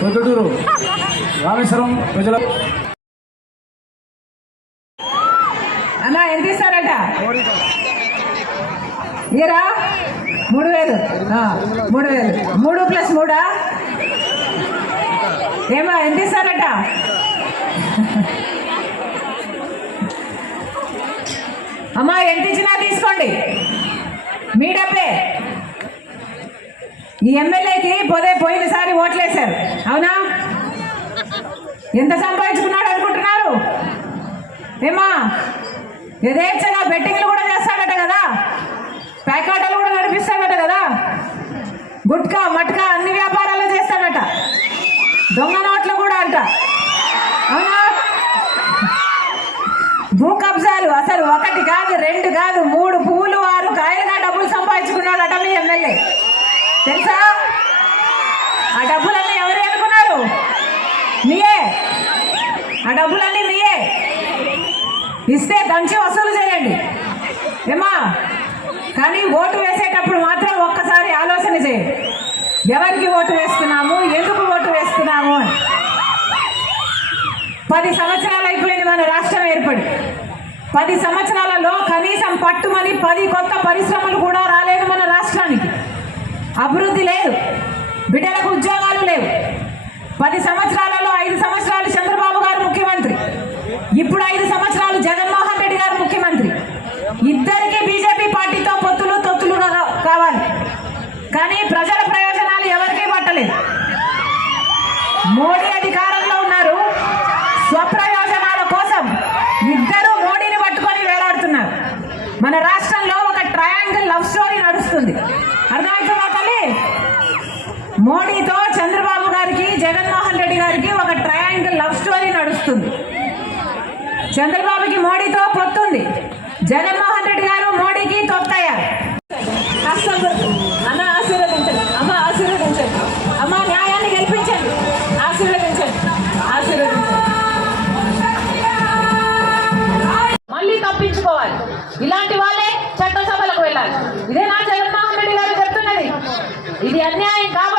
పొద్దుటూరు రామేశ్వరం ప్రజల అన్నా ఎంత ఇస్తారట ఇరా 3000 3000 3 + 3 ఏమా ఎంత ఇస్తారట అమ్మా ఎంత ఇచ్చినా తీసుకోండి మీ డబ్బే ఈ ఎమ్మెల్యేకి పోయినసారి ఓట్లేశారు అవునా ఎంత సంపాదించుకున్నాడు అనుకుంటున్నారు ఏమా యథేచ్ఛగా బెట్టింగ్లు కూడా చేస్తాడట కదా ప్యాకెట్లు కూడా నడిపిస్తాడట కదా గుట్కా మట్కా అన్ని వ్యాపారాలు చేస్తాడట దొంగ నోట్లు కూడా అంట అవునా భూ కబ్జాలు అసలు 1 కాదు 2 కాదు 3 పువ్వులు 6 కాయలుగా డబ్బులు సంపాదించుకున్నాడట మీ ఎమ్మెల్యే తెలుసా ఆ డబ్బులన్నీ ఎవరు అనుకున్నారు మీయే ఆ డబ్బులన్నీ మీయే ఇస్తే దంచి వసూలు చేయండి ఏమా కానీ ఓటు వేసేటప్పుడు మాత్రం ఒక్కసారి ఆలోచన చేయండి ఎవరికి ఓటు వేస్తున్నాము ఎందుకు ఓటు వేస్తున్నాము అని 10 సంవత్సరాలు అయిపోయింది మన రాష్ట్రం ఏర్పడి 10 సంవత్సరాలలో కనీసం పట్టుమని 10 కొత్త పరిశ్రమలు కూడా రాలేదు మన రాష్ట్రానికి అభివృద్ధి లేదు బిడ్డలకు ఉద్యోగాలు లేవు 10 సంవత్సరాలలో 5 సంవత్సరాలు చంద్రబాబు గారు ముఖ్యమంత్రి ఇప్పుడు 5 సంవత్సరాలు జగన్మోహన్ రెడ్డి గారు ముఖ్యమంత్రి ఇద్దరికి బీజేపీ పార్టీతో తొత్తులు కావాలి కానీ ప్రజల ప్రయోజనాలు ఎవరికీ పట్టలేదు మోడీ అధికారంలో ఉన్నారు స్వప్రయోజనాల కోసం ఇద్దరు మోడీని పట్టుకొని వేలాడుతున్నారు మన రాష్ట్రంలో ఒక ట్రయాంగిల్ లవ్ స్టోరీ నడుస్తుంది అర్థమవుతుందా తల్లి మోడీతో చంద్రబాబు గారికి జగన్మోహన్ రెడ్డి గారికి ఒక ట్రయాంగిల్ లవ్ స్టోరీ నడుస్తుంది చంద్రబాబుకి మోడీతో పొత్తుంది జగన్మోహన్ రెడ్డి గారు మోడీకి తొత్తయ్యారు అన్న ఆశీర్వదించండి అమ్మ ఆశీర్వదించండి అమ్మ న్యాయాన్ని గెలిపించండి ఆశీర్వదించండి మళ్ళీ తప్పించుకోవాలి ఇలాంటి వాళ్ళే చట్టసభలకు వెళ్ళాలి ఇదే నా జగన్మోహన్ రెడ్డి గారు చెప్తున్నది ఇది అన్యాయం కాబట్టి